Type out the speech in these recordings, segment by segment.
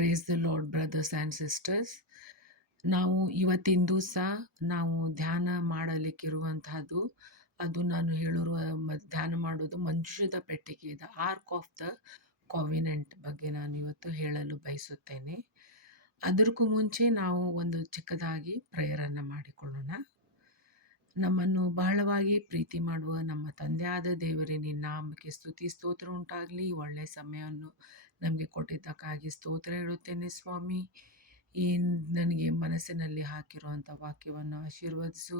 Praise the lord brothers and sisters. ನಾವು ಇವತ್ತಿನ ದಿವಸ ನಾವು ಧ್ಯಾನ ಮಾಡಲಿಕ್ಕಿರುವಂತಹದ್ದು, ಅದು ನಾನು ಹೇಳಿರುವ ಧ್ಯಾನ ಮಾಡೋದು ಮಂಜೂಷದ ಪೆಟ್ಟಿಗೆ, ದ ಆರ್ಕ್ ಆಫ್ ದ ಕಾವಿನೆಂಟ್ ಬಗ್ಗೆ ನಾನು ಇವತ್ತು ಹೇಳಲು ಬಯಸುತ್ತೇನೆ. ಅದಕ್ಕೂ ಮುಂಚೆ ನಾವು ಒಂದು ಚಿಕ್ಕದಾಗಿ ಪ್ರೇಯರನ್ನು ಮಾಡಿಕೊಳ್ಳೋಣ. ನಮ್ಮನ್ನು ಬಹಳವಾಗಿ ಪ್ರೀತಿ ಮಾಡುವ ನಮ್ಮ ತಂದೆಯಾದ ದೇವರೇ, ನಿನ್ನ ನಾಮಕ್ಕೆ ಸ್ತುತಿ ಸ್ತೋತ್ರ ಉಂಟಾಗಲಿ. ಒಳ್ಳೆಯ ಸಮಯವನ್ನು ನಮಗೆ ಕೊಟ್ಟಿದ್ದಕ್ಕಾಗಿ ಸ್ತೋತ್ರ ಹೇಳುತ್ತೇನೆ ಸ್ವಾಮಿ. ಈ ನನಗೆ ಮನಸ್ಸಿನಲ್ಲಿ ಹಾಕಿರುವಂಥ ವಾಕ್ಯವನ್ನು ಆಶೀರ್ವದಿಸು.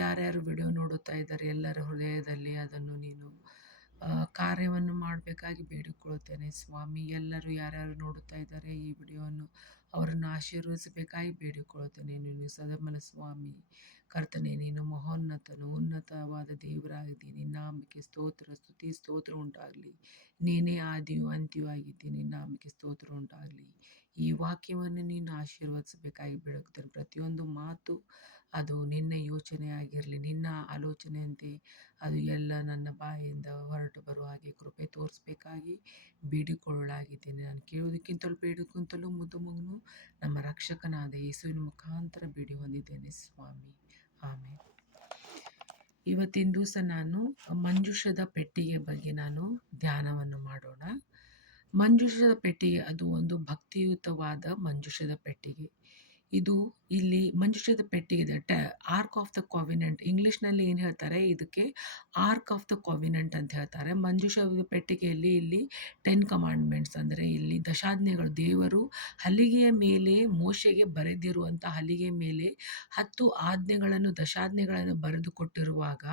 ಯಾರ್ಯಾರು ವಿಡಿಯೋ ನೋಡುತ್ತಾ ಇದ್ದಾರೆ ಎಲ್ಲರ ಹೃದಯದಲ್ಲಿ ಅದನ್ನು ನೀನು ಕಾರ್ಯವನ್ನು ಮಾಡಬೇಕಾಗಿ ಬೇಡಿಕೊಳ್ಳುತ್ತೇನೆ ಸ್ವಾಮಿ. ಎಲ್ಲರೂ ಯಾರ್ಯಾರು ನೋಡುತ್ತಾ ಇದ್ದಾರೆ ಈ ವಿಡಿಯೋವನ್ನು ಅವರನ್ನು ಆಶೀರ್ವದಿಸಬೇಕಾಗಿ ಬೇಡಿಕೊಳ್ಳುತ್ತೇನೆ. ನೀನು ಸದಮನ ಸ್ವಾಮಿ ಕರ್ತನೆ, ನೀನು ಮಹೋನ್ನತನು, ಉನ್ನತವಾದ ದೇವರಾಗಿದ್ದೀನಿ. ನಿನ್ನ ನಾಮಕ್ಕೆ ಸ್ತೋತ್ರ, ಸ್ತುತಿ ಸ್ತೋತ್ರ ಉಂಟಾಗಲಿ. ನೀನೇ ಆದಿಯು ಅಂತ್ಯೂ ಆಗಿದ್ದೀನಿ. ನಿನ್ನ ನಾಮಕ್ಕೆ ಸ್ತೋತ್ರ ಉಂಟಾಗಲಿ. ಈ ವಾಕ್ಯವನ್ನು ನೀನು ಆಶೀರ್ವದಿಸಬೇಕಾಗಿ ಬೇಡುತ್ತೇನೆ. ಪ್ರತಿಯೊಂದು ಮಾತು ಅದು ನಿನ್ನ ಯೋಚನೆ ಆಗಿರಲಿ, ನಿನ್ನ ಆಲೋಚನೆಯಂತೆ ಅದು ಎಲ್ಲ ನನ್ನ ಬಾಯಿಯಿಂದ ಹೊರಟು ಬರುವ ಹಾಗೆ ಕೃಪೆ ತೋರಿಸಬೇಕಾಗಿ ಬೇಡಿಕೊಳ್ಳಲಾಗಿದ್ದೇನೆ. ನಾನು ಕೇಳುವುದಕ್ಕಿಂತಲೂ ಬೇಡಿಕೊಂತಲೂ ಮುದ್ದು ಮಗನು ನಮ್ಮ ರಕ್ಷಕನಾದ ಯೇಸುವಿನ ಮುಖಾಂತರ ಬೇಡಿ ಹೊಂದಿದ್ದೇನೆ ಸ್ವಾಮಿ. ಆಮೇಲೆ ಇವತ್ತಿನ ದಿವಸ ನಾನು ಮಂಜೂಷದ ಪೆಟ್ಟಿಗೆ ಬಗ್ಗೆ ನಾನು ಧ್ಯಾನವನ್ನು ಮಾಡೋಣ. ಮಂಜೂಷದ ಪೆಟ್ಟಿಗೆ ಅದು ಒಂದು ಭಕ್ತಿಯುತವಾದ ಮಂಜೂಷದ ಪೆಟ್ಟಿಗೆ. ಇದು ಇಲ್ಲಿ ಮಂಜೂಷದ ಪೆಟ್ಟಿಗೆ ಆರ್ಕ್ ಆಫ್ ದ ಕಾವಿನೆಂಟ್, ಇಂಗ್ಲೀಷ್ನಲ್ಲಿ ಏನು ಹೇಳ್ತಾರೆ ಇದಕ್ಕೆ, ಆರ್ಕ್ ಆಫ್ ದ ಕಾವಿನೆಂಟ್ ಅಂತ ಹೇಳ್ತಾರೆ. ಮಂಜೂಷದ ಪೆಟ್ಟಿಗೆಯಲ್ಲಿ ಇಲ್ಲಿ 10 ಕಮಾಂಡ್ಮೆಂಟ್ಸ್, ಅಂದರೆ ಇಲ್ಲಿ ದಶಾಜ್ಞೆಗಳು, ದೇವರು ಹಲಿಗೆಯ ಮೇಲೆ ಮೋಶೆಗೆ ಬರೆದಿರುವಂಥ ಹಲಿಗೆಯ ಮೇಲೆ 10 ಆಜ್ಞೆಗಳನ್ನು, ದಶಾಜ್ಞೆಗಳನ್ನು ಬರೆದು ಕೊಟ್ಟಿರುವಾಗ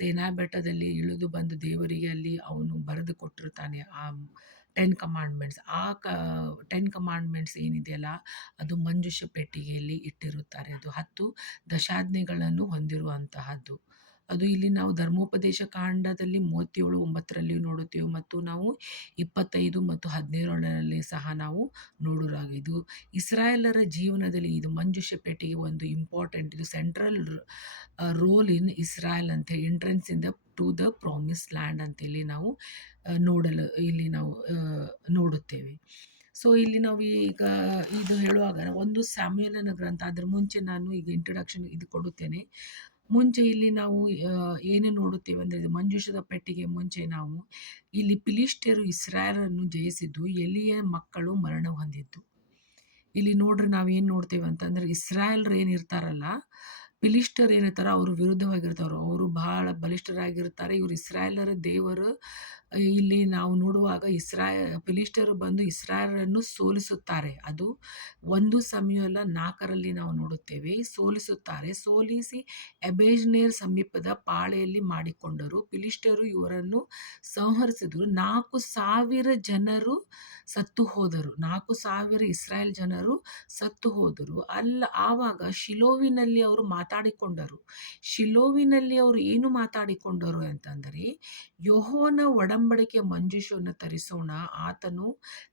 ಸೇನಾ ಬೆಟ್ಟದಲ್ಲಿ ಇಳಿದು ಬಂದು ದೇವರಿಗೆ ಅಲ್ಲಿ ಅವನು ಬರೆದು ಕೊಟ್ಟಿರ್ತಾನೆ ಆ 10 ಕಮಾಂಡ್ಮೆಂಟ್ಸ್. ಆ 10 ಕಮಾಂಡ್ಮೆಂಟ್ಸ್ ಏನಿದೆಯಲ್ಲ ಅದು ಮಂಜೂಷ ಪೆಟ್ಟಿಗೆಯಲ್ಲಿ ಇಟ್ಟಿರುತ್ತಾರೆ. ಅದು 10 ದಶಾಜ್ಞೆಗಳನ್ನು ಹೊಂದಿರುವಂತಹದ್ದು. ಅದು ಇಲ್ಲಿ ನಾವು ಧರ್ಮೋಪದೇಶ ಕಾಂಡದಲ್ಲಿ 37:9 ನೋಡುತ್ತೇವೆ, ಮತ್ತು ನಾವು 25 ಮತ್ತು 17ರಲ್ಲಿ ಸಹ ನಾವು ನೋಡುವಾಗ ಇದು ಇಸ್ರಾಯೇಲರ ಜೀವನದಲ್ಲಿ ಇದು ಮಂಜೂಷ ಪೆಟ್ಟಿಗೆ ಒಂದು ಇಂಪಾರ್ಟೆಂಟ್, ಇದು ಸೆಂಟ್ರಲ್ ರೋಲ್ ಇನ್ ಇಸ್ರಾಯೇಲ್ ಅಂತ, entrance in the to the promise land ಅಂತೇಳಿ ನಾವು ಇಲ್ಲಿ ನಾವು ನೋಡುತ್ತೇವೆ. ಸೊ ಇಲ್ಲಿ ನಾವು ಈಗ ಇದು ಹೇಳುವಾಗ ಒಂದು ಸ್ಯಾಮ್ಯುಯೇಲನ ಗ್ರಂಥ, ಅದ್ರ ಮುಂಚೆ ನಾನು ಈಗ ಇಂಟ್ರಡಕ್ಷನ್ ಇದು ಕೊಡುತ್ತೇನೆ. ಮುಂಚೆ ಇಲ್ಲಿ ನಾವು ಏನು ನೋಡುತ್ತೇವೆ ಅಂದರೆ, ಇದು ಮಂಜೂಷದ ಪೆಟ್ಟಿಗೆ ಮುಂಚೆ ನಾವು ಇಲ್ಲಿ ಫಿಲಿಷ್ಟಿಯರು ಇಸ್ರಾಯೇಲನ್ನು ಜಯಿಸಿದ್ದು, ಎಲಿಯ ಮಕ್ಕಳು ಮರಣ ಹೊಂದಿದ್ದು. ಇಲ್ಲಿ ನೋಡ್ರಿ ನಾವೇನು ನೋಡ್ತೇವೆ ಅಂತಂದರೆ, ಇಸ್ರಾಯೇಲ್ರು ಏನಿರ್ತಾರಲ್ಲ, ಫಿಲಿಷ್ಟಿಯರು ಏನಿರ್ತಾರೆ ಅವರು ವಿರುದ್ಧವಾಗಿರ್ತಾರೆ. ಅವರು ಬಹಳ ಬಲಿಷ್ಠರಾಗಿರ್ತಾರೆ. ಇವರು ಇಸ್ರಾಯೇಲರ ದೇವರು. ಇಲ್ಲಿ ನಾವು ನೋಡುವಾಗ ಫಿಲಿಷ್ಟಿಯರು ಬಂದು ಇಸ್ರಾಯೇಲರನ್ನು ಸೋಲಿಸುತ್ತಾರೆ. ಅದು 1 ಸಮುವೇಲ 4ರಲ್ಲಿ ನಾವು ನೋಡುತ್ತೇವೆ. ಸೋಲಿಸುತ್ತಾರೆ. ಸೋಲಿಸಿ ಎಬೇಜ್ನೇರ್ ಸಮೀಪದ ಪಾಳೆಯಲ್ಲಿ ಮಾಡಿಕೊಂಡರು. ಫಿಲಿಷ್ಟಿಯರು ಇವರನ್ನು ಸಂಹರಿಸಿದರು. 4,000 ಜನರು ಸತ್ತು ಹೋದರು. 4,000 ಇಸ್ರಾಯೇಲ್ ಜನರು ಸತ್ತು ಹೋದರು. ಆವಾಗ ಶಿಲೋವಿನಲ್ಲಿ ಅವರು ಮಾತಾಡಿಕೊಂಡರು. ಶಿಲೋವಿನಲ್ಲಿ ಅವರು ಏನು ಮಾತಾಡಿಕೊಂಡರು ಅಂತಂದರೆ, ಯೆಹೋವನ ಒಡಂಬಡಿಕೆ ಮಂಜೂಷವನ್ನು ತರಿಸೋಣ, ಆತನು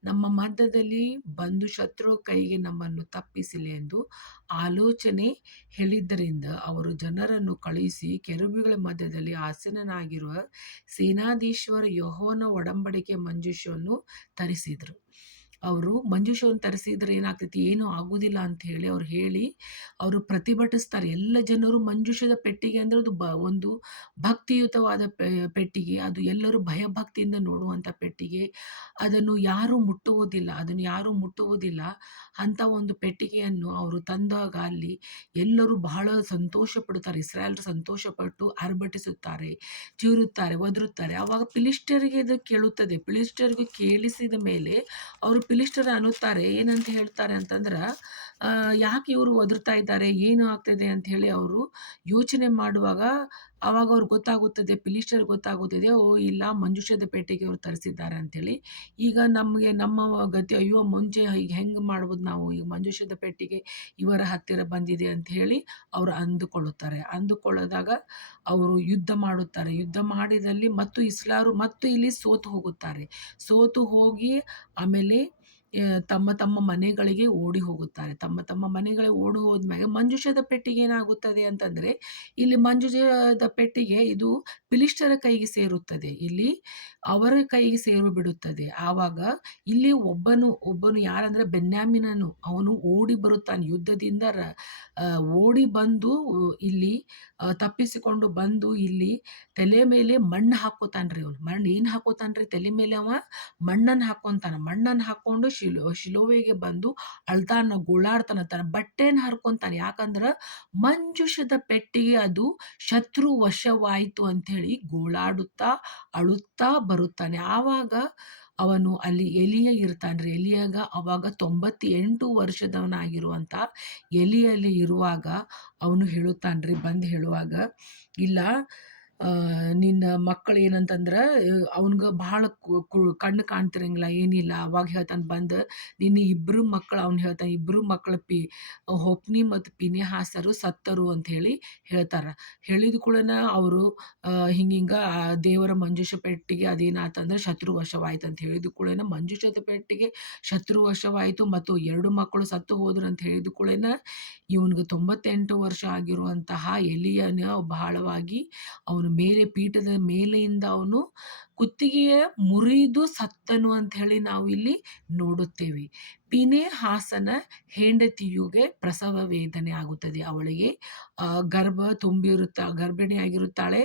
ನಮ್ಮ ಮಧ್ಯದಲ್ಲಿ ಬಂದು ಶತ್ರು ಕೈಗೆ ನಮ್ಮನ್ನು ತಪ್ಪಿಸಲಿ ಎಂದು ಆಲೋಚನೆ ಹೇಳಿದ್ದರಿಂದ ಅವರು ಜನರನ್ನು ಕಳುಹಿಸಿ ಕೆರೂಬಿಗಳ ಮಧ್ಯದಲ್ಲಿ ಆಸೀನನಾಗಿರುವ ಸೇನಾಧೀಶ್ವರ ಯೆಹೋವನ ಒಡಂಬಡಿಕೆ ಮಂಜೂಷವನ್ನು ತರಿಸಿದರು. ಅವರು ಮಂಜೂಷವನ್ನು ತರಿಸಿದ್ರೆ ಏನಾಗ್ತೈತಿ, ಏನೂ ಆಗುವುದಿಲ್ಲ ಅಂತ ಹೇಳಿ ಅವ್ರು ಹೇಳಿ ಅವರು ಪ್ರತಿಭಟಿಸ್ತಾರೆ. ಎಲ್ಲ ಜನರು ಮಂಜೂಷದ ಪೆಟ್ಟಿಗೆ ಅಂದರೆ ಅದು ಒಂದು ಭಕ್ತಿಯುತವಾದ ಪೆಟ್ಟಿಗೆ. ಅದು ಎಲ್ಲರೂ ಭಯಭಕ್ತಿಯಿಂದ ನೋಡುವಂಥ ಪೆಟ್ಟಿಗೆ. ಅದನ್ನು ಯಾರೂ ಮುಟ್ಟುವುದಿಲ್ಲ. ಅಂಥ ಒಂದು ಪೆಟ್ಟಿಗೆಯನ್ನು ಅವರು ತಂದಾಗ ಅಲ್ಲಿ ಎಲ್ಲರೂ ಬಹಳ ಸಂತೋಷ ಪಡುತ್ತಾರೆ. ಇಸ್ರಾಯೇಲರು ಸಂತೋಷಪಟ್ಟು ಆರ್ಭಟಿಸುತ್ತಾರೆ, ಚೀರುತ್ತಾರೆ, ಒದರುತ್ತಾರೆ. ಆವಾಗ ಫಿಲಿಷ್ಟಿಯರಿಗೆ ಇದು ಕೇಳುತ್ತದೆ. ಫಿಲಿಷ್ಟಿಯರಿಗೆ ಕೇಳಿಸಿದ ಮೇಲೆ ಅವರು ಫಿಲಿಷ್ಟಿಯರು ಅನ್ನುತ್ತಾರೆ, ಏನಂತ ಹೇಳ್ತಾರೆ ಅಂತಂದ್ರೆ, ಯಾಕೆ ಇವರು ಒದರ್ತಾ ಇದ್ದಾರೆ, ಏನು ಆಗ್ತದೆ ಅಂತ ಹೇಳಿ ಅವರು ಯೋಚನೆ ಮಾಡುವಾಗ ಆವಾಗ ಅವ್ರಿಗೆ ಗೊತ್ತಾಗುತ್ತದೆ, ಫಿಲಿಷ್ಟಿಯರಿಗೆ ಗೊತ್ತಾಗುತ್ತದೆ, ಓ ಇಲ್ಲ, ಮಂಜೂಷದ ಪೆಟ್ಟಿಗೆ ಅವರು ತರಿಸಿದ್ದಾರೆ ಅಂಥೇಳಿ. ಈಗ ನಮ್ಮ ಗತಿ, ಅಯ್ಯೋ ಮುಂಚೆ ಈಗ ಹೆಂಗೆ ಮಾಡ್ಬೋದು ನಾವು, ಈಗ ಮಂಜೂಷದ ಪೆಟ್ಟಿಗೆ ಇವರ ಹತ್ತಿರ ಬಂದಿದೆ ಅಂತ ಹೇಳಿ ಅವರು ಅಂದುಕೊಳ್ಳದಾಗ ಅವರು ಯುದ್ಧ ಮಾಡುತ್ತಾರೆ. ಯುದ್ಧ ಮಾಡಿದಲ್ಲಿ ಮತ್ತು ಇಸ್ರಾಯೇಲರು ಮತ್ತು ಇಲ್ಲಿ ಸೋತು ಹೋಗುತ್ತಾರೆ. ಸೋತು ಹೋಗಿ ಆಮೇಲೆ ತಮ್ಮ ತಮ್ಮ ಮನೆಗಳಿಗೆ ಓಡಿ ಹೋಗುತ್ತಾರೆ. ತಮ್ಮ ತಮ್ಮ ಮನೆಗಳಿಗೆ ಓಡಿ ಹೋದ್ಮ್ಯಾಗೆ ಮಂಜೂಷದ ಪೆಟ್ಟಿಗೆ ಏನಾಗುತ್ತದೆ ಅಂತಂದರೆ, ಇಲ್ಲಿ ಮಂಜೂಷದ ಪೆಟ್ಟಿಗೆ ಇದು ಫಿಲಿಷ್ಟಿಯರ ಕೈಗೆ ಸೇರುತ್ತದೆ. ಇಲ್ಲಿ ಅವರ ಕೈಗೆ ಸೇರು ಬಿಡುತ್ತದೆ. ಆವಾಗ ಇಲ್ಲಿ ಒಬ್ಬನು ಯಾರಂದ್ರೆ ಬೆನ್ಯಾಮೀನನು, ಅವನು ಓಡಿ ಬರುತ್ತಾನೆ ಯುದ್ಧದಿಂದ ಓಡಿ ಬಂದು ಇಲ್ಲಿ ತಪ್ಪಿಸಿಕೊಂಡು ಬಂದು ಇಲ್ಲಿ ತಲೆ ಮೇಲೆ ಮಣ್ಣು ಹಾಕೋತಾನ್ರಿ ಅವನು. ಮಣ್ಣು ಏನು ಹಾಕೋತಾನ್ರಿ ತಲೆ ಮೇಲೆ? ಅವ ಮಣ್ಣನ್ನು ಹಾಕ್ಕೊಂತಾನ. ಮಣ್ಣನ್ನು ಹಾಕ್ಕೊಂಡು ಶಿಲೋವೆಗೆ ಬಂದು ಅಳ್ತಾನ, ಗೋಳಾಡ್ತಾನ, ತನ್ನ ಬಟ್ಟೆಯನ್ನು ಹರ್ಕೊಂತಾನೆ. ಯಾಕಂದ್ರೆ ಮಂಜೂಷದ ಪೆಟ್ಟಿಗೆ ಅದು ಶತ್ರು ವಶವಾಯಿತು ಅಂಥೇಳಿ ಗೋಳಾಡುತ್ತಾ ಅಳುತ್ತಾ ಬರುತ್ತಾನೆ. ಆವಾಗ ಅವನು ಅಲ್ಲಿ ಎಲಿಯ ಇರ್ತಾನ್ರಿ. ಎಲಿಯಾಗ ಅವಾಗ 98 ವರ್ಷದವನಾಗಿರುವಂಥ ಎಲಿಯಲ್ಲಿ ಇರುವಾಗ ಅವನು ಹೇಳುತ್ತಾನ್ರಿ, ಬಂದು ಹೇಳುವಾಗ, ಇಲ್ಲ ನಿನ್ನ ಮಕ್ಕಳು ಏನಂತಂದ್ರೆ ಅವನ್ಗೆ ಭಾಳ ಕಣ್ಣು ಕಾಣ್ತಿರಂಗಿಲ್ಲ, ಏನಿಲ್ಲ. ಅವಾಗ ಹೇಳ್ತಾನೆ ಬಂದು, ನಿನ್ನ ಇಬ್ಬರು ಮಕ್ಕಳು, ಅವ್ನು ಹೇಳ್ತಾನೆ, ಇಬ್ಬರು ಮಕ್ಕಳು ಹೊಪ್ನಿ ಮತ್ತು ಪಿನೆಹಾಸರು ಸತ್ತರು ಅಂತ ಹೇಳಿ ಹೇಳ್ತಾರೆ. ಹೇಳಿದ ಕೂಡಲೇ ಅವರು ಹಿಂಗಿಂಗ ದೇವರ ಮಂಜೂಷ ಪೆಟ್ಟಿಗೆ ಅದೇನಾತಂದ್ರೆ ಶತ್ರುವಶವಾಯ್ತು ಅಂತ ಹೇಳಿದ ಕೂಡಲೇ ಮಂಜೂಷದ ಪೆಟ್ಟಿಗೆ ಶತ್ರುವಶವಾಯಿತು ಮತ್ತು 2 ಮಕ್ಕಳು ಸತ್ತು ಹೋದ್ರು ಅಂತ ಹೇಳಿದ ಕೂಡಲೇ ಇವನಿಗೆ 98 ವರ್ಷ ಆಗಿರುವಂತಹ ಎಲಿಯನ ಬಹಳವಾಗಿ ಅವನು ಮೇಲೆ ಪೀಠದ ಮೇಲೆಯಿಂದ ಅವನು ಕುತ್ತಿಗೆಯ ಮುರಿದು ಸತ್ತನು ಅಂತ ಹೇಳಿ ನಾವು ಇಲ್ಲಿ ನೋಡುತ್ತೇವೆ. ಪಿನೆಹಾಸನ ಹೆಂಡತಿಯುಗೆ ಪ್ರಸವ ವೇದನೆ ಆಗುತ್ತದೆ. ಅವಳಿಗೆ ಗರ್ಭಿಣಿಯಾಗಿರುತ್ತಾಳೆ.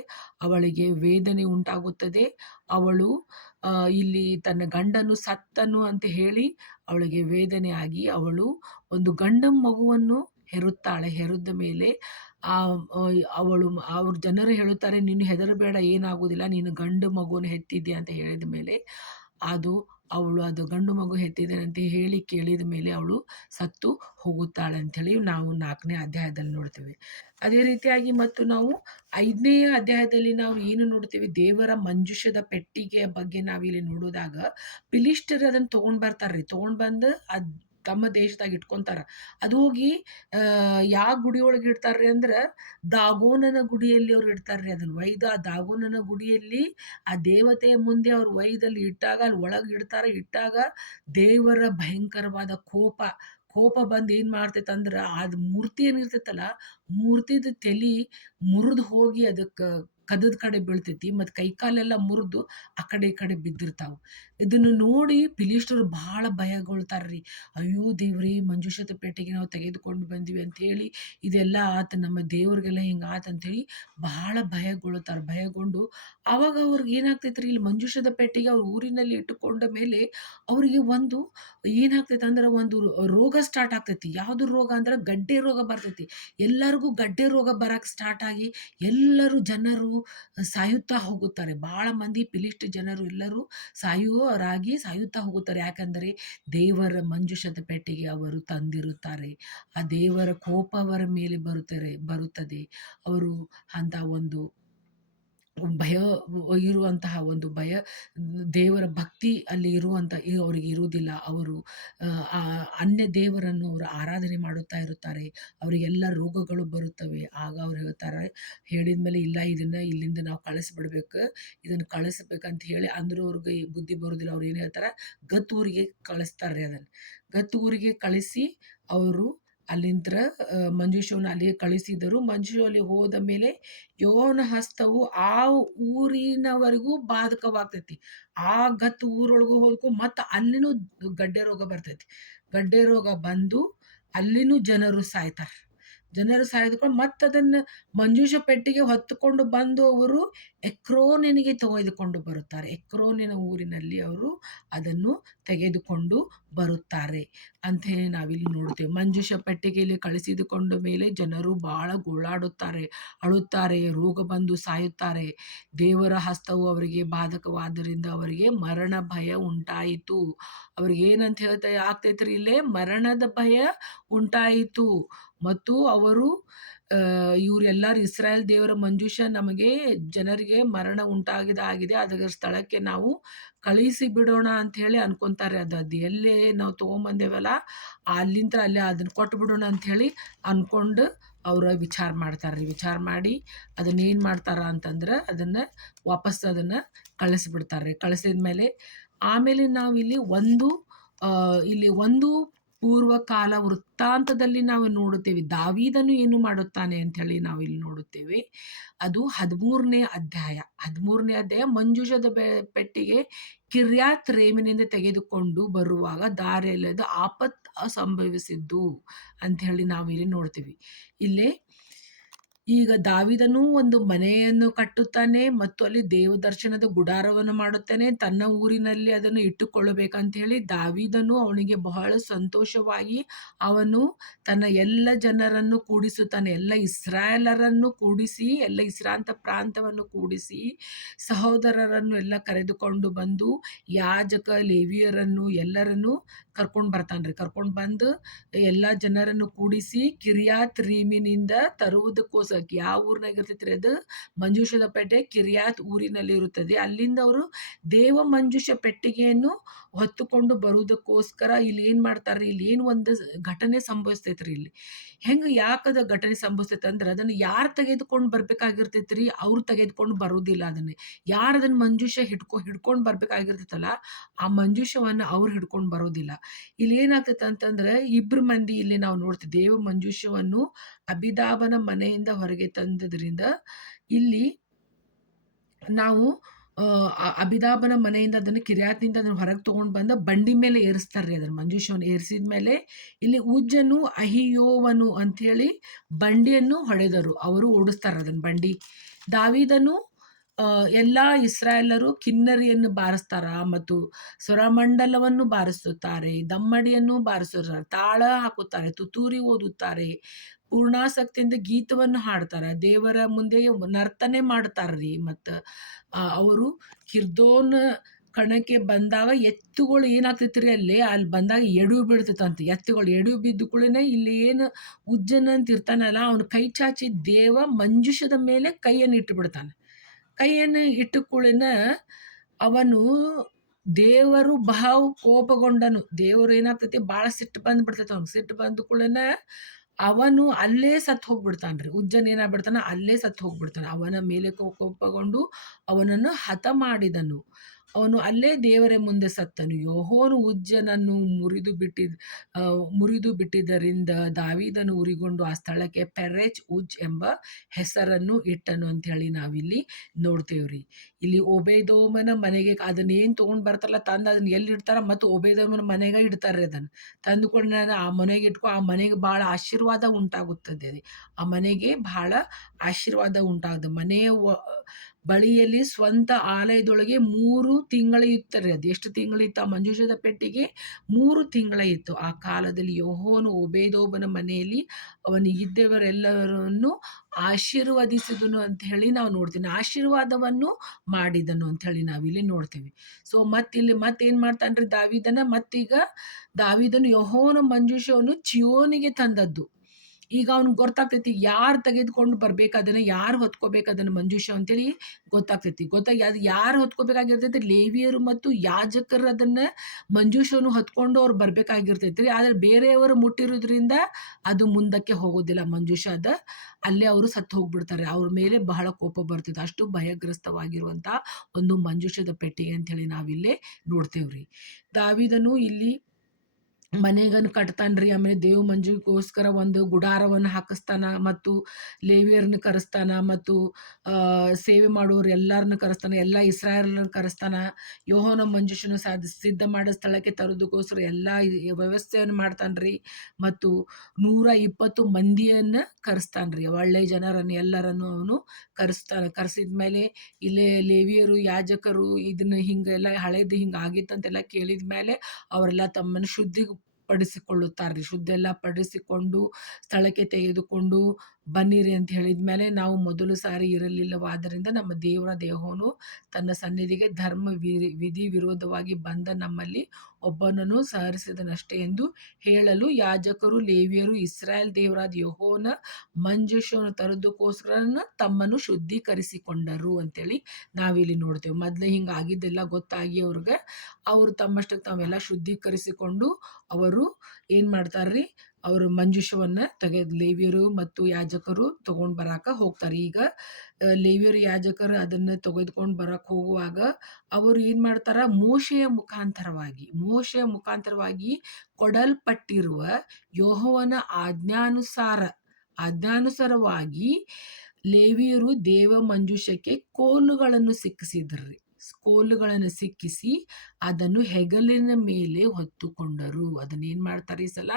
ಅವಳಿಗೆ ವೇದನೆ ಉಂಟಾಗುತ್ತದೆ. ಅವಳು ಇಲ್ಲಿ ತನ್ನ ಗಂಡನು ಸತ್ತನು ಅಂತ ಹೇಳಿ ಅವಳಿಗೆ ವೇದನೆ ಆಗಿ ಅವಳು ಒಂದು ಗಂಡು ಮಗುವನ್ನು ಹೆರುತ್ತಾಳೆ. ಹೆರುದ ಮೇಲೆ ಅವ್ರ ಜನರು ಹೇಳುತ್ತಾರೆ, ನೀನು ಹೆದರಬೇಡ, ಏನಾಗುವುದಿಲ್ಲ, ನೀನು ಗಂಡು ಮಗುವನ್ನು ಹೆತ್ತಿದ್ಯಾ ಅಂತ ಹೇಳಿದ ಮೇಲೆ ಅದು ಗಂಡು ಮಗು ಹೆತ್ತಿದ್ದೇನೆ ಅಂತ ಹೇಳಿ ಕೇಳಿದ ಮೇಲೆ ಅವಳು ಸತ್ತು ಹೋಗುತ್ತಾಳೆ ಅಂಥೇಳಿ ನಾವು 4ನೇ ಅಧ್ಯಾಯದಲ್ಲಿ ನೋಡ್ತೇವೆ. ಅದೇ ರೀತಿಯಾಗಿ ಮತ್ತು ನಾವು 5ನೇ ಅಧ್ಯಾಯದಲ್ಲಿ ನಾವು ಏನು ನೋಡ್ತೀವಿ, ದೇವರ ಮಂಜೂಷದ ಪೆಟ್ಟಿಗೆಯ ಬಗ್ಗೆ ನಾವಿಲ್ಲಿ ನೋಡಿದಾಗ ಫಿಲಿಷ್ಟಿಯರು ಅದನ್ನು ತೊಗೊಂಡು ಬರ್ತಾರೆ. ತೊಗೊಂಡು ಬಂದು ತಮ್ಮ ದೇಶದಾಗ ಇಟ್ಕೊಂತಾರ. ಅದು ಹೋಗಿ ಯಾವ ಗುಡಿಯೊಳಗೆ ಇಡ್ತಾರ್ರಿ ಅಂದ್ರೆ ದಾಗೋನನ ಗುಡಿಯಲ್ಲಿ ಅವ್ರು ಇಡ್ತಾರ್ರಿ. ಅದನ್ನು ಒಯ್ದು ಆ ದಾಗೋನನ ಗುಡಿಯಲ್ಲಿ ಆ ದೇವತೆಯ ಮುಂದೆ ಅವ್ರು ಒಯ್ದಲ್ಲಿ ಇಟ್ಟಾಗ ಅಲ್ಲಿ ಒಳಗೆ ಇಟ್ಟಾಗ ದೇವರ ಭಯಂಕರವಾದ ಕೋಪ ಬಂದು ಏನು ಮಾಡ್ತೈತೆ ಅಂದ್ರೆ ಅದು ಮೂರ್ತಿ ಏನಿರ್ತೈತಲ್ಲ, ಮೂರ್ತಿದ ತಲೆ ಮುರಿದು ಹೋಗಿ ಅದಕ್ಕೆ ಕದದ ಕಡೆ ಬೀಳ್ತೈತಿ ಮತ್ತು ಕೈಕಾಲೆಲ್ಲ ಮುರಿದು ಆ ಕಡೆ ಈ ಕಡೆ ಬಿದ್ದಿರ್ತಾವೆ. ಇದನ್ನು ನೋಡಿ ಫಿಲಿಷ್ಟಿಯರು ಭಾಳ ಭಯಗೊಳ್ತಾರ್ರಿ. ಅಯ್ಯೋ ದೇವ್ರೇ, ಮಂಜೂಷದ ಪೆಟ್ಟಿಗೆ ನಾವು ತೆಗೆದುಕೊಂಡು ಬಂದ್ವಿ ಅಂಥೇಳಿ ಇದೆಲ್ಲ ಆತು, ನಮ್ಮ ದೇವ್ರಿಗೆಲ್ಲ ಹಿಂಗೆ ಆತು ಅಂಥೇಳಿ ಭಾಳ ಭಯಗೊಂಡು ಆವಾಗ ಅವ್ರಿಗೆ ಏನಾಗ್ತೈತ್ರಿ, ಇಲ್ಲಿ ಮಂಜೂಷದ ಪೆಟ್ಟಿಗೆ ಅವ್ರ ಊರಿನಲ್ಲಿ ಇಟ್ಟುಕೊಂಡ ಮೇಲೆ ಅವರಿಗೆ ಒಂದು ಏನಾಗ್ತೈತೆ ಅಂದ್ರೆ ಒಂದು ರೋಗ ಸ್ಟಾರ್ಟ್ ಆಗ್ತೈತಿ. ಯಾವುದು ರೋಗ ಅಂದ್ರೆ ಗಡ್ಡೆ ರೋಗ ಬರ್ತೈತಿ. ಎಲ್ಲರಿಗೂ ಗಡ್ಡೆ ರೋಗ ಬರಕ್ಕೆ ಸ್ಟಾರ್ಟ್ ಆಗಿ ಎಲ್ಲರೂ ಜನರು ಸಾಯುತ್ತಾ ಹೋಗುತ್ತಾರೆ. ಭಾಳ ಮಂದಿ ಫಿಲಿಷ್ಟ್ ಜನರು ಎಲ್ಲರೂ ಸಾಯುತ್ತಾ ಹೋಗುತ್ತಾರೆ. ಯಾಕಂದರೆ ದೇವರ ಮಂಜೂಷದ ಪೆಟ್ಟಿಗೆ ಅವರು ತಂದಿರುತ್ತಾರೆ. ಆ ದೇವರ ಕೋಪ ಅವರ ಮೇಲೆ ಬರುತ್ತದೆ. ಅವರು ಅಂತ ಒಂದು ಭಯ ಇರುವಂತಹ ಒಂದು ದೇವರ ಭಕ್ತಿ ಅಲ್ಲಿ ಅವರಿಗೆ ಇರುವುದಿಲ್ಲ. ಅವರು ಅನ್ಯ ದೇವರನ್ನು ಅವರು ಆರಾಧನೆ ಮಾಡುತ್ತಾ ಇರುತ್ತಾರೆ. ಅವರಿಗೆಲ್ಲ ರೋಗಗಳು ಬರುತ್ತವೆ. ಆಗ ಅವ್ರು ಹೇಳಿದ ಮೇಲೆ, ಇಲ್ಲ, ಇದನ್ನು ಇಲ್ಲಿಂದ ನಾವು ಕಳಿಸ್ಬಿಡ್ಬೇಕು, ಇದನ್ನು ಕಳಿಸ್ಬೇಕಂತ ಹೇಳಿ ಅಂದರೂ ಅವ್ರಿಗೆ ಬುದ್ಧಿ ಬರೋದಿಲ್ಲ. ಅವ್ರು ಏನು ಹೇಳ್ತಾರೆ, ಗತ್ ಊರಿಗೆ ಕಳಿಸ್ತಾರೆ. ಅದನ್ನು ಗತ್ ಊರಿಗೆ ಕಳಿಸಿ ಅವರು ಅಲ್ಲಿಂದ ಮಂಜೂಷವನ್ನು ಅಲ್ಲಿಗೆ ಕಳಿಸಿದರು. ಮಂಜೂಷ ಅಲ್ಲಿ ಹೋದ ಮೇಲೆ ಯೆಹೋವನ ಹಸ್ತವು ಆ ಊರಿನವರೆಗೂ ಬಾಧಕವಾಗ್ತೈತಿ. ಆ ಗತ್ ಊರೊಳಗೂ ಹೋದ್ಕೂ ಮತ್ತು ಅಲ್ಲಿನೂ ಗಡ್ಡೆ ರೋಗ ಬರ್ತೈತಿ. ಗಡ್ಡೆ ರೋಗ ಬಂದು ಅಲ್ಲಿನೂ ಜನರು ಸಾಯ್ತಾರೆ. ಜನರು ಸಾಯ್ದುಕೊಂಡು ಮತ್ತದನ್ನು ಮಂಜೂಷ ಪೆಟ್ಟಿಗೆ ಹೊತ್ತುಕೊಂಡು ಬಂದು ಅವರು ಎಕ್ರೋನಿನಿಗೆ ತೆಗೆದುಕೊಂಡು ಬರುತ್ತಾರೆ. ಎಕ್ರೋನಿನ ಊರಿನಲ್ಲಿ ಅವರು ಅದನ್ನು ತೆಗೆದುಕೊಂಡು ಬರುತ್ತಾರೆ ಅಂಥೇಳಿ ನಾವಿಲ್ಲಿ ನೋಡ್ತೇವೆ. ಮಂಜೂಷ ಪೆಟ್ಟಿಗೆಯಲ್ಲಿ ಕಳಿಸಿದುಕೊಂಡ ಮೇಲೆ ಜನರು ಭಾಳ ಗೋಳಾಡುತ್ತಾರೆ, ಅಳುತ್ತಾರೆ, ರೋಗ ಬಂದು ಸಾಯುತ್ತಾರೆ. ದೇವರ ಹಸ್ತವು ಅವರಿಗೆ ಬಾಧಕವಾದ್ದರಿಂದ ಅವರಿಗೆ ಮರಣ ಭಯ ಉಂಟಾಯಿತು. ಅವ್ರಿಗೆ ಏನಂತ ಆಗ್ತೈತ್ರಿ, ಇಲ್ಲೇ ಮರಣದ ಭಯ ಉಂಟಾಯಿತು. ಮತ್ತು ಅವರು ಇವರೆಲ್ಲರೂ ಇಸ್ರಾಯೇಲ್ ದೇವರ ಮಂಜೂಷ ನಮಗೆ ಜನರಿಗೆ ಮರಣ ಉಂಟಾಗಿದೆ, ಅದರ ಸ್ಥಳಕ್ಕೆ ನಾವು ಕಳಿಸಿ ಬಿಡೋಣ ಅಂಥೇಳಿ ಅನ್ಕೊತಾರೆ. ಅದು ಎಲ್ಲೇ ನಾವು ತೊಗೊಂಬಂದೇವಲ್ಲ ಅಲ್ಲಿಂದ ಅಲ್ಲೇ ಅದನ್ನು ಕೊಟ್ಟು ಬಿಡೋಣ ಅಂಥೇಳಿ ಅಂದ್ಕೊಂಡು ಅವ್ರು ವಿಚಾರ ಮಾಡ್ತಾರೆ. ವಿಚಾರ ಮಾಡಿ ಅದನ್ನೇನು ಮಾಡ್ತಾರೆ ಅಂತಂದ್ರೆ ಅದನ್ನು ವಾಪಸ್ ಕಳಿಸ್ಬಿಡ್ತಾರೆ. ಕಳಿಸಿದ ಮೇಲೆ ಆಮೇಲೆ ನಾವಿಲ್ಲಿ ಒಂದು ಇಲ್ಲಿ ಒಂದು ಪೂರ್ವಕಾಲ ವೃತ್ತಾಂತದಲ್ಲಿ ನಾವು ನೋಡುತ್ತೇವೆ. ದಾವೀದನು ಏನು ಮಾಡುತ್ತಾನೆ ಅಂತ ಹೇಳಿ ನಾವು ಇಲ್ಲಿ ನೋಡುತ್ತೇವೆ. ಅದು 13ನೇ ಅಧ್ಯಾಯ. 13ನೇ ಅಧ್ಯಾಯ ಮಂಜೂಷದ ಪೆಟ್ಟಿಗೆ ಕಿರ್ಯಾತ್ ರೇಮಿನಿಂದ ತೆಗೆದುಕೊಂಡು ಬರುವಾಗ ದಾರಿಯಲ್ಲಿ ಅದು ಆಪತ್ ಸಂಭವಿಸಿದ್ದು ಅಂತ ಹೇಳಿ ನಾವು ಇಲ್ಲಿ ನೋಡ್ತೀವಿ. ಇಲ್ಲೇ ಈಗ ದಾವೀದನು ಒಂದು ಮನೆಯನ್ನು ಕಟ್ಟುತ್ತಾನೆ ಮತ್ತು ಅಲ್ಲಿ ದೇವದರ್ಶನದ ಗುಡಾರವನ್ನು ಮಾಡುತ್ತಾನೆ. ತನ್ನ ಊರಿನಲ್ಲಿ ಅದನ್ನು ಇಟ್ಟುಕೊಳ್ಳಬೇಕಂತ ಹೇಳಿ ದಾವೀದನು ಅವನಿಗೆ ಬಹಳ ಸಂತೋಷವಾಗಿ ಅವನು ತನ್ನ ಎಲ್ಲ ಜನರನ್ನು ಕೂಡಿಸುತ್ತಾನೆ. ಎಲ್ಲ ಇಸ್ರಾಯೇಲರನ್ನು ಕೂಡಿಸಿ, ಎಲ್ಲ ಇಸ್ರಾಂತ ಪ್ರಾಂತವನ್ನು ಕೂಡಿಸಿ, ಸಹೋದರರನ್ನು ಎಲ್ಲ ಕರೆದುಕೊಂಡು ಬಂದು ಯಾಜಕ ಲೇವಿಯರನ್ನು ಎಲ್ಲರನ್ನು ಕರ್ಕೊಂಡು ಬರ್ತಾನ್ರಿ. ಕರ್ಕೊಂಡು ಬಂದು ಎಲ್ಲ ಜನರನ್ನು ಕೂಡಿಸಿ ಕಿರ್ಯಾತ್ ರೀಮಿನಿಂದ ತರುವುದಕ್ಕೋಸ್ಕರ, ಯಾವ ಊರಿನಾಗ ಇರ್ತೈತ್ರಿ ಅದು, ಮಂಜೂಷದ ಪೇಟೆ ಕಿರ್ಯಾತ್ ಊರಿನಲ್ಲಿ ಇರುತ್ತದೆ. ಅಲ್ಲಿಂದ ಅವರು ದೇವ ಮಂಜೂಷ ಪೆಟ್ಟಿಗೆಯನ್ನು ಹೊತ್ತುಕೊಂಡು ಬರುವುದಕ್ಕೋಸ್ಕರ ಇಲ್ಲಿ ಏನು ಮಾಡ್ತಾರ್ರಿ, ಇಲ್ಲಿ ಏನು ಒಂದು ಘಟನೆ ಸಂಭವಿಸ್ತೈತ್ರಿ. ಇಲ್ಲಿ ಹೆಂಗೆ ಯಾಕದ ಘಟನೆ ಸಂಭವಿಸ್ತೈತೆ ಅಂದ್ರೆ, ಅದನ್ನು ಯಾರು ತೆಗೆದುಕೊಂಡು ಬರ್ಬೇಕಾಗಿರ್ತೈತ್ರಿ, ಅವ್ರು ತೆಗೆದುಕೊಂಡು ಬರುವುದಿಲ್ಲ. ಅದನ್ನು ಯಾರು ಅದನ್ನು ಮಂಜೂಷ ಹಿಡ್ಕೊಂಡು ಬರ್ಬೇಕಾಗಿರ್ತೈತಲ್ಲ, ಆ ಮಂಜೂಷವನ್ನು ಅವ್ರು ಹಿಡ್ಕೊಂಡು ಬರೋದಿಲ್ಲ. ಇಲ್ಲಿ ಏನಾಗ್ತೈತೆ ಅಂತಂದ್ರೆ, ಇಬ್ರು ಮಂದಿ ಇಲ್ಲಿ ನಾವು ನೋಡ್ತೀವಿ. ದೇವ ಮಂಜೂಷವನ್ನು ಅಬಿದಾಬನ ಮನೆಯಿಂದ ಹೊರಗೆ ತಂದದ್ರಿಂದ ಇಲ್ಲಿ ನಾವು ಅಬಿದಾಬನ ಮನೆಯಿಂದ ಅದನ್ನು ಕಿರ್ಯಾತ್ನಿಂದ ಅದನ್ನು ಹೊರಗೆ ತೊಗೊಂಡು ಬಂದ ಬಂಡಿ ಮೇಲೆ ಏರಿಸ್ತಾರ್ರಿ. ಅದನ್ನು ಮಂಜೂಷವನ್ನು ಏರಿಸಿದ ಮೇಲೆ ಇಲ್ಲಿ ಉಜ್ಜನು ಅಹಿಯೋವನು ಅಂಥೇಳಿ ಬಂಡಿಯನ್ನು ಹೊಡೆದರು. ಅವರು ಓಡಿಸ್ತಾರೆ ಅದನ್ನು ಬಂಡಿ. ದಾವೀದನು ಎಲ್ಲ ಇಸ್ರಾಯೇಲರು ಕಿನ್ನರಿಯನ್ನು ಬಾರಿಸ್ತಾರ ಮತ್ತು ಸ್ವರಮಂಡಲವನ್ನು ಬಾರಿಸುತ್ತಾರೆ, ದಮ್ಮಡಿಯನ್ನು ಬಾರಿಸುತ್ತಾರೆ, ತಾಳ ಹಾಕುತ್ತಾರೆ, ತುತ್ತೂರಿ ಓದುತ್ತಾರೆ, ಪೂರ್ಣಾಸಕ್ತಿಯಿಂದ ಗೀತವನ್ನು ಹಾಡ್ತಾರೆ, ದೇವರ ಮುಂದೆ ನರ್ತನೆ ಮಾಡ್ತಾರ್ರಿ. ಮತ್ತು ಅವರು ಕಿರ್ದೋನ್ ಕಣಕ್ಕೆ ಬಂದಾಗ ಎತ್ತುಗಳು ಏನಾಗ್ತೈತ್ರಿ, ಅಲ್ಲಿ ಬಂದಾಗ ಎಡು ಬೀಳ್ತೈತಂತ. ಎತ್ತುಗಳು ಎಡು ಬಿದ್ದು ಕೂಡಲೇ ಇಲ್ಲಿ ಏನು ಉಜ್ಜನ ಅಂತ ಇರ್ತಾನಲ್ಲ, ಅವನು ಕೈ ಚಾಚಿ ದೇವ ಮಂಜುಷದ ಮೇಲೆ ಕೈಯನ್ನು ಇಟ್ಟು ಬಿಡ್ತಾನೆ. ಕೈಯನ್ನು ಇಟ್ಟು ಕೂಡಲೇ ಅವನು ದೇವರು ಬಹಳ ಕೋಪಗೊಂಡನು. ದೇವರು ಏನಾಗ್ತೈತಿ, ಭಾಳ ಸಿಟ್ಟು ಬಂದ್ಬಿಡ್ತೈತೆ ಅವ್ನಿಗೆ. ಸಿಟ್ಟು ಬಂದ ಕೂಡಲೇ ಅವನು ಅಲ್ಲೇ ಸತ್ತು ಹೋಗ್ಬಿಡ್ತಾನ್ರಿ. ಉಜ್ಜನ್ ಏನಾಗ್ಬಿಡ್ತಾನ, ಅಲ್ಲೇ ಸತ್ತು ಹೋಗ್ಬಿಡ್ತಾನೆ. ಅವನ ಮೇಲೆ ಕೋಪಗೊಂಡು ಅವನನ್ನು ಹತ ಮಾಡಿದನು. ಅವನು ಅಲ್ಲೇ ದೇವರ ಮುಂದೆ ಸತ್ತನು. ಯೆಹೋವನು ಉಜ್ಜನನ್ನು ಮುರಿದು ಬಿಟ್ಟಿದ್ದರಿಂದ ದಾವೀದನು ಉರಿಗೊಂಡು ಆ ಸ್ಥಳಕ್ಕೆ ಪೆರೆಚ್ ಉಜ್ ಎಂಬ ಹೆಸರನ್ನು ಇಟ್ಟನು ಅಂತ ಹೇಳಿ ನಾವಿಲ್ಲಿ ನೋಡ್ತೇವ್ರಿ. ಇಲ್ಲಿ ಓಬೇದೋಮನ ಮನೆಗೆ ಅದನ್ನೇನು ತೊಗೊಂಡು ಬರ್ತಾರಲ್ಲ, ತಂದು ಅದನ್ನ ಎಲ್ಲಿ ಇಡ್ತಾರ, ಮತ್ತು ಓಬೇದೋಮನ ಮನೆಗೆ ಇಡ್ತಾರೆ. ಅದನ್ನು ತಂದುಕೊಂಡು ಆ ಮನೆಗೆ ಇಟ್ಕೊ, ಆ ಮನೆಗೆ ಭಾಳ ಆಶೀರ್ವಾದ ಉಂಟಾಗುತ್ತದೆ. ಆ ಮನೆಗೆ ಬಹಳ ಆಶೀರ್ವಾದ ಉಂಟಾಗುತ್ತದೆ. ಮನೆಯ ಬಳಿಯಲ್ಲಿ ಸ್ವಂತ ಆಲಯದೊಳಗೆ 3 ತಿಂಗಳು ಇತ್ತರಿ. ಅದು ಎಷ್ಟು ತಿಂಗಳಿತ್ತು ಆ ಮಂಜೂಷದ ಪೆಟ್ಟಿಗೆ? 3 ತಿಂಗಳ ಇತ್ತು. ಆ ಕಾಲದಲ್ಲಿ ಯೆಹೋವನು ಓಬೇದೋಮನ ಮನೆಯಲ್ಲಿ ಅವನಿಗಿದ್ದವರೆಲ್ಲರನ್ನು ಆಶೀರ್ವದಿಸಿದನು ಅಂತ ಹೇಳಿ ನಾವು ನೋಡ್ತೀವಿ. ಆಶೀರ್ವಾದವನ್ನು ಮಾಡಿದನು ಅಂತ ಹೇಳಿ ನಾವಿಲ್ಲಿ ನೋಡ್ತೀವಿ. ಸೊ ಮತ್ತಿಲ್ಲಿ ಮತ್ತೇನು ಮಾಡ್ತಾನ್ರಿ ಮತ್ತೀಗ ದಾವೀದನು ಯೆಹೋವನ ಮಂಜೂಷವನ್ನು ಚಿಯೋನಿಗೆ ತಂದದ್ದು. ಈಗ ಅವ್ನಿಗೆ ಗೊತ್ತಾಗ್ತೈತಿ ಯಾರು ತೆಗೆದುಕೊಂಡು ಬರ್ಬೇಕು, ಅದನ್ನು ಯಾರು ಹೊತ್ಕೋಬೇಕು, ಅದನ್ನು ಮಂಜೂಷ ಅಂತೇಳಿ ಗೊತ್ತಾಗ್ತೈತಿ. ಅದು ಯಾರು ಹೊತ್ಕೋಬೇಕಾಗಿರ್ತೈತಿ, ಲೇವಿಯರು ಮತ್ತು ಯಾಜಕರು ಅದನ್ನು ಮಂಜೂಷವನ್ನು ಹೊತ್ಕೊಂಡು ಅವ್ರು ಬರ್ಬೇಕಾಗಿರ್ತೈತಿ. ಆದರೆ ಬೇರೆಯವರು ಮುಟ್ಟಿರೋದ್ರಿಂದ ಅದು ಮುಂದಕ್ಕೆ ಹೋಗೋದಿಲ್ಲ. ಮಂಜೂಷ ಅಲ್ಲೇ ಅವರು ಸತ್ತು ಹೋಗ್ಬಿಡ್ತಾರೆ. ಅವ್ರ ಮೇಲೆ ಬಹಳ ಕೋಪ ಬರ್ತೈತೆ. ಅಷ್ಟು ಭಯಗ್ರಸ್ತವಾಗಿರುವಂಥ ಒಂದು ಮಂಜೂಷದ ಪೆಟ್ಟಿಗೆ ಅಂತ ಹೇಳಿ ನಾವಿಲ್ಲೇ ನೋಡ್ತೇವ್ರಿ. ದಾವೀದನು ಇಲ್ಲಿ ಮನೆಗನ್ನು ಕಟ್ತಾನ್ರಿ. ಆಮೇಲೆ ದೇವ ಮಂಜುಗೋಸ್ಕರ ಒಂದು ಗುಡಾರವನ್ನು ಹಾಕಿಸ್ತಾನ ಮತ್ತು ಲೇವಿಯರನ್ನ ಕರೆಸ್ತಾನ ಮತ್ತು ಸೇವೆ ಮಾಡುವವರು ಎಲ್ಲರನ್ನ ಕರೆಸ್ತಾನ, ಎಲ್ಲ ಇಸ್ರಾಯೇಲರನ್ನ ಕರೆಸ್ತಾನ. ಯೆಹೋವನ ಮಂಜೂಷನ್ನು ಸಿದ್ಧ ಮಾಡೋ ಸ್ಥಳಕ್ಕೆ ತರೋದಕ್ಕೋಸ್ಕರ ಎಲ್ಲ ವ್ಯವಸ್ಥೆಯನ್ನು ಮಾಡ್ತಾನ್ರಿ. ಮತ್ತು 120 ಮಂದಿಯನ್ನು ಕರೆಸ್ತಾನ್ರಿ. ಒಳ್ಳೆಯ ಜನರನ್ನು ಎಲ್ಲರನ್ನು ಅವನು ಕರೆಸಿದ ಮೇಲೆ ಇಲ್ಲೇ ಲೇವಿಯರು ಯಾಜಕರು ಇದನ್ನ ಹಿಂಗೆಲ್ಲ ಹಳೇದು ಹಿಂಗೆ ಆಗಿತ್ತಂತೆಲ್ಲ ಕೇಳಿದ ಮೇಲೆ ಅವರೆಲ್ಲ ತಮ್ಮನ್ನು ಪಡಿಸಿಕೊಳ್ಳುತ್ತಾರೆ. ಶುದ್ಧ ಎಲ್ಲ ಪಡಿಸಿಕೊಂಡು ಸ್ಥಳಕ್ಕೆ ತೆಗೆದುಕೊಂಡು ಬನ್ನಿರಿ ಅಂತ ಹೇಳಿದ ಮೇಲೆ, ನಾವು ಮೊದಲು ಸಾರಿ ಇರಲಿಲ್ಲವಾದ್ದರಿಂದ ನಮ್ಮ ದೇವರ ದೇಹವನ್ನು ತನ್ನ ಸನ್ನಿಧಿಗೆ ವಿಧಿ ವಿರೋಧವಾಗಿ ಬಂದ ನಮ್ಮಲ್ಲಿ ಒಬ್ಬನನ್ನು ಸಂಹರಿಸಿದನಷ್ಟೇ ಎಂದು ಹೇಳಲು, ಯಾಜಕರು ಲೇವಿಯರು ಇಸ್ರಾಯೇಲ್ ದೇವರಾದ ಯೆಹೋವನ ಮಂಜೂಷವನ್ನು ತರೋದಕ್ಕೋಸ್ಕರ ತಮ್ಮನ್ನು ಶುದ್ಧೀಕರಿಸಿಕೊಂಡರು ಅಂತೇಳಿ ನಾವಿಲ್ಲಿ ನೋಡ್ತೇವೆ. ಮೊದಲೇ ಹಿಂಗೆ ಆಗಿದ್ದೆಲ್ಲ ಗೊತ್ತಾಗಿ ಅವರು ತಮ್ಮಷ್ಟಕ್ಕೆ ತಾವೆಲ್ಲ ಶುದ್ಧೀಕರಿಸಿಕೊಂಡು ಅವರು ಏನು ಮಾಡ್ತಾರ್ರಿ, ಅವರು ಮಂಜೂಷವನ್ನು ಲೇವಿಯರು ಮತ್ತು ಯಾಜಕರು ತಗೊಂಡು ಬರಾಕ ಹೋಗ್ತಾರೆ. ಈಗ ಲೇವಿಯರು ಯಾಜಕರು ಅದನ್ನು ತೆಗೆದುಕೊಂಡು ಬರಕ್ಕೆ ಹೋಗುವಾಗ ಅವರು ಏನು ಮಾಡ್ತಾರೆ, ಮೋಶೆಯ ಮುಖಾಂತರವಾಗಿ ಕೊಡಲ್ಪಟ್ಟಿರುವ ಯೆಹೋವನ ಆಜ್ಞಾನುಸಾರವಾಗಿ ಲೇವಿಯರು ದೇವ ಮಂಜೂಷಕ್ಕೆ ಕೋಲುಗಳನ್ನು ಸಿಕ್ಕಿಸಿ ಅದನ್ನು ಹೆಗಲಿನ ಮೇಲೆ ಹೊತ್ತುಕೊಂಡರು. ಅದನ್ನೇನು ಮಾಡ್ತಾರೆ ಈ ಸಲ,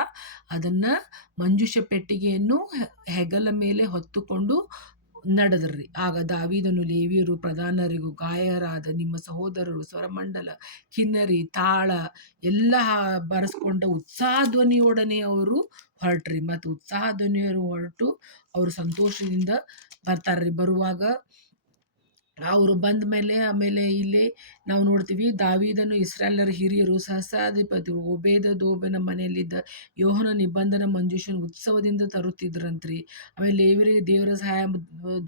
ಅದನ್ನ ಮಂಜೂಷ ಪೆಟ್ಟಿಗೆಯನ್ನು ಹೆಗಲ ಮೇಲೆ ಹೊತ್ತುಕೊಂಡು ನಡೆದ್ರಿ. ಆಗ ದಾವೀದನು ಲೇವಿಯರು ಪ್ರಧಾನರಿಗೂ, ಗಾಯಕರಾದ ನಿಮ್ಮ ಸಹೋದರರು ಸ್ವರಮಂಡಲ, ಕಿನ್ನರಿ, ತಾಳ ಎಲ್ಲ ಬರೆಸ್ಕೊಂಡ ಉತ್ಸಾಹಧ್ವನಿಯೊಡನೆ ಅವರು ಹೊರಟ್ರಿ. ಮತ್ತು ಉತ್ಸಾಹಧ್ವನಿಯರು ಹೊರಟು ಅವರು ಸಂತೋಷದಿಂದ ಬರ್ತಾರ್ರಿ. ಬರುವಾಗ ಅವರು ಬಂದ ಮೇಲೆ ಆಮೇಲೆ ಇಲ್ಲಿ ನಾವು ನೋಡ್ತೀವಿ, ದಾವೀದನು ಇಸ್ರಾಯೇಲರ ಹಿರಿಯರು ಸಹಸ್ರಾಧಿಪತಿಗಳು ಓಬೇದೆದೋಮನ ಮನೆಯಲ್ಲಿದ್ದ ಯೆಹೋವನ ನಿಬಂಧನ ಮಂಜೂಷವನ್ನು ಉತ್ಸವದಿಂದ ತರುತ್ತಿದ್ರಂತ್ರಿ. ಆಮೇಲೆ ಲೇವಿಯರಿಗೆ ದೇವರ ಸಹಾಯ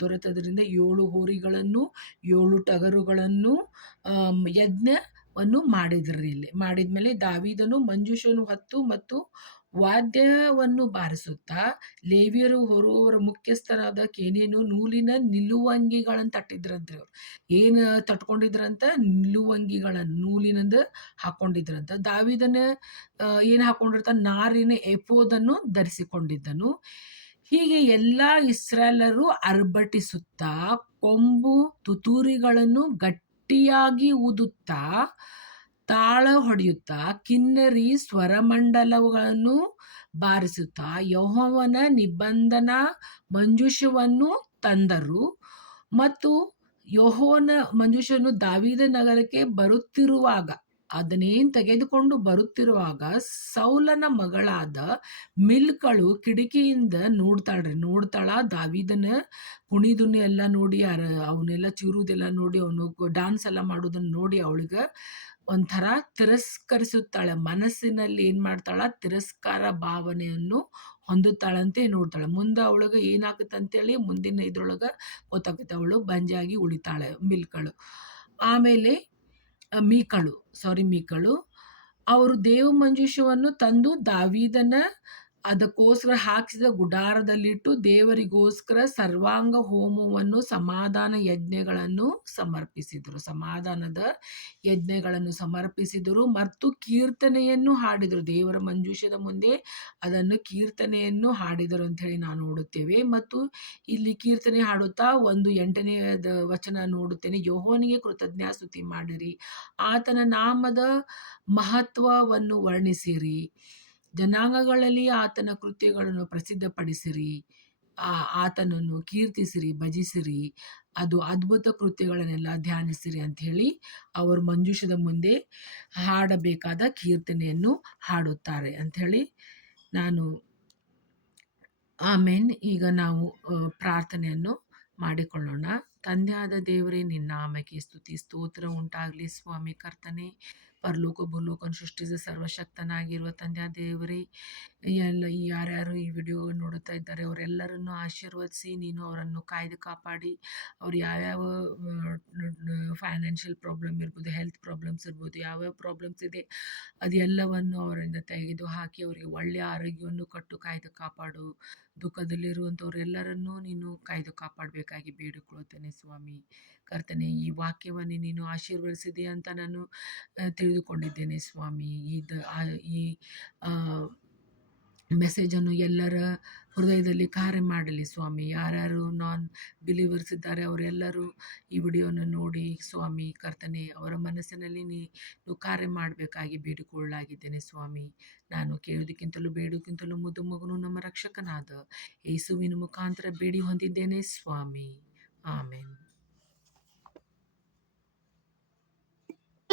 ದೊರೆತದ್ರಿಂದ 7 ಹೋರಿಗಳನ್ನು 7 ಟಗರುಗಳನ್ನು ಯಜ್ಞವನ್ನು ಮಾಡಿದ್ರಿ. ಇಲ್ಲಿ ಮಾಡಿದ್ಮೇಲೆ ದಾವೀದನು ಮಂಜೂಷವನ್ನು ಹೊತ್ತು ಮತ್ತು ವಾದ್ಯವನ್ನು ಬಾರಿಸುತ್ತಾ ಲೇವಿಯರು ಹೊರುವವರ ಮುಖ್ಯಸ್ಥನಾದ ಕೇನಿಯನು ನೂಲಿನ ನಿಲುವಂಗಿಗಳನ್ನು ತಟ್ಟಿದ್ರಂತ್ರಿ. ಅವ್ರು ಏನು ತಟ್ಕೊಂಡಿದ್ರಂತ, ನೂಲಿನಿಂದ ಹಾಕೊಂಡಿದ್ರಂತ. ದಾವೀದನ ಏನು ಹಾಕೊಂಡಿರ್ತಾನೆ, ನಾರಿನ ಏಫೋದನ್ನು ಧರಿಸಿಕೊಂಡಿದ್ದನು. ಹೀಗೆ ಎಲ್ಲ ಇಸ್ರಾಯೇಲರು ಅರ್ಭಟಿಸುತ್ತಾ ಕೊಂಬು ತುತ್ತೂರಿಗಳನ್ನು ಗಟ್ಟಿಯಾಗಿ ಊದುತ್ತಾ ತಾಳ ಹೊಡೆಯುತ್ತಾ ಕಿನ್ನರಿ ಸ್ವರಮಂಡಲಗಳನ್ನು ಬಾರಿಸುತ್ತಾ ಯೆಹೋವನ ನಿಬಂಧನ ಮಂಜೂಷವನ್ನು ತಂದರು. ಮತ್ತು ಯೆಹೋವನ ಮಂಜೂಷವನ್ನು ದಾವೀದ ನಗರಕ್ಕೆ ಬರುತ್ತಿರುವಾಗ, ಅದನ್ನೇನು ತೆಗೆದುಕೊಂಡು ಬರುತ್ತಿರುವಾಗ ಸೌಲನ ಮಗಳಾದ ಮಿಲ್ಕಳು ಕಿಟಕಿಯಿಂದ ನೋಡ್ತಾಳ. ದಾವೀದನ ಕುಣಿದುನಿ ಎಲ್ಲ ನೋಡಿ, ಅವನ್ನೆಲ್ಲ ಚಿರುವುದೆಲ್ಲ ನೋಡಿ, ಅವನು ಡಾನ್ಸ್ ಎಲ್ಲ ಮಾಡೋದನ್ನು ನೋಡಿ ಅವಳಿಗೆ ಒಂಥರ ತಿರಸ್ಕರಿಸುತ್ತಾಳೆ. ಮನಸ್ಸಿನಲ್ಲಿ ಏನು ಮಾಡ್ತಾಳ, ತಿರಸ್ಕಾರ ಭಾವನೆಯನ್ನು ಹೊಂದುತ್ತಾಳಂತೆ ನೋಡ್ತಾಳೆ. ಮುಂದೆ ಅವಳಿಗೆ ಏನಾಗುತ್ತೆ ಅಂತೇಳಿ ಮುಂದಿನ ಇದ್ರೊಳಗೆ ಗೊತ್ತಾಗುತ್ತೆ. ಅವಳು ಬಂಜಾಗಿ ಉಳಿತಾಳೆ ಮಿಲ್ಕಳು. ಆಮೇಲೆ ಮೀಕಳು ಅವರು ದೇವ ಮಂಜೂಷವನ್ನು ತಂದು ದಾವೀದನ ಅದಕ್ಕೋಸ್ಕರ ಹಾಕಿಸಿದ ಗುಡಾರದಲ್ಲಿಟ್ಟು ದೇವರಿಗೋಸ್ಕರ ಸರ್ವಾಂಗ ಹೋಮವನ್ನು ಸಮಾಧಾನದ ಯಜ್ಞಗಳನ್ನು ಸಮರ್ಪಿಸಿದರು ಮತ್ತು ಕೀರ್ತನೆಯನ್ನು ಹಾಡಿದರು. ದೇವರ ಮಂಜೂಷದ ಮುಂದೆ ಅದನ್ನು ಕೀರ್ತನೆಯನ್ನು ಹಾಡಿದರು ಅಂತ ಹೇಳಿ ನಾವು ನೋಡುತ್ತೇವೆ. ಮತ್ತು ಇಲ್ಲಿ ಕೀರ್ತನೆ ಹಾಡುತ್ತಾ 8ನೇ ವಚನ ನೋಡುತ್ತೇನೆ, ಯೆಹೋವನಿಗೆ ಕೃತಜ್ಞತಾಸ್ತುತಿ ಮಾಡಿರಿ, ಆತನ ನಾಮದ ಮಹತ್ವವನ್ನು ವರ್ಣಿಸಿರಿ, ಜನಾಂಗಗಳಲ್ಲಿ ಆತನ ಕೃತ್ಯಗಳನ್ನು ಪ್ರಸಿದ್ಧಪಡಿಸಿರಿ, ಆತನನ್ನು ಕೀರ್ತಿಸಿರಿ, ಭಜಿಸಿರಿ, ಅದು ಅದ್ಭುತ ಕೃತ್ಯಗಳನ್ನೆಲ್ಲ ಧ್ಯಾನಿಸಿರಿ ಅಂತ ಹೇಳಿ ಅವರು ಮಂಜೂಷದ ಮುಂದೆ ಹಾಡಬೇಕಾದ ಕೀರ್ತನೆಯನ್ನು ಹಾಡುತ್ತಾರೆ ಅಂಥೇಳಿ ನಾನು ಆಮೇನ್. ಈಗ ನಾವು ಪ್ರಾರ್ಥನೆಯನ್ನು ಮಾಡಿಕೊಳ್ಳೋಣ. ತಂದೆಯಾದ ದೇವರೇ, ನಿನ್ನ ನಾಮಕ್ಕೆ ಸ್ತುತಿ ಸ್ತೋತ್ರ ಉಂಟಾಗಲಿ ಸ್ವಾಮಿ. ಕರ್ತನೆ, ಪರಲೋಕ ಭೂಲೋಕವನ್ನು ಸೃಷ್ಟಿಸಿದ ಸರ್ವಶಕ್ತನಾಗಿರುವ ತಂದೆಯಾದ ದೇವರೇ, ಯಾರ್ಯಾರು ಈ ವಿಡಿಯೋ ನೋಡುತ್ತಾ ಇದ್ದಾರೆ ಅವರೆಲ್ಲರನ್ನು ಆಶೀರ್ವದಿಸಿ ನೀನು ಅವರನ್ನು ಕಾಯ್ದು ಕಾಪಾಡಿ, ಅವ್ರು ಯಾವ್ಯಾವ ಫೈನಾನ್ಷಿಯಲ್ ಪ್ರಾಬ್ಲಮ್ ಇರ್ಬೋದು, ಹೆಲ್ತ್ ಪ್ರಾಬ್ಲಮ್ಸ್ ಇರ್ಬೋದು, ಯಾವ್ಯಾವ ಪ್ರಾಬ್ಲಮ್ಸ್ ಇದೆ ಅದೆಲ್ಲವನ್ನು ಅವರಿಂದ ತೆಗೆದು ಹಾಕಿ ಅವರಿಗೆ ಒಳ್ಳೆಯ ಆರೋಗ್ಯವನ್ನು ಕೊಟ್ಟು ಕಾಯ್ದು ಕಾಪಾಡು. ದುಃಖದಲ್ಲಿರುವಂಥವರೆಲ್ಲರನ್ನೂ ನೀನು ಕಾಯ್ದು ಕಾಪಾಡಬೇಕಾಗಿ ಬೇಡಿಕೊಳ್ಳುತ್ತೇನೆ ಸ್ವಾಮಿ. ಕರ್ತನೆ, ಈ ವಾಕ್ಯವನ್ನು ನೀನು ಆಶೀರ್ವದಿಸಿದೆ ಅಂತ ನಾನು ತಿಳಿದುಕೊಂಡಿದ್ದೇನೆ ಸ್ವಾಮಿ. ಈ ಮೆಸೇಜನ್ನು ಎಲ್ಲರ ಹೃದಯದಲ್ಲಿ ಕಾರ್ಯ ಮಾಡಲಿ ಸ್ವಾಮಿ. ಯಾರ್ಯಾರು ನಾನ್ ಬಿಲೀವರ್ಸ್ ಇದ್ದಾರೆ ಅವರೆಲ್ಲರೂ ಈ ವಿಡಿಯೋನ ನೋಡಿ ಸ್ವಾಮಿ ಕರ್ತನೆ, ಅವರ ಮನಸ್ಸಿನಲ್ಲಿ ನೀನು ಕಾರ್ಯ ಮಾಡಬೇಕಾಗಿ ಬೇಡಿಕೊಳ್ಳಲಾಗಿದ್ದೇನೆ ಸ್ವಾಮಿ. ನಾನು ಕೇಳೋದಕ್ಕಿಂತಲೂ ಬೇಡೋಕ್ಕಿಂತಲೂ ಮುದ್ದು ಮಗನು ನಮ್ಮ ರಕ್ಷಕನಾದ ಯೇಸುವಿನ ಮುಖಾಂತರ ಬೇಡಿ ಹೊಂದಿದ್ದೇನೆ ಸ್ವಾಮಿ. ಆಮೇನ್.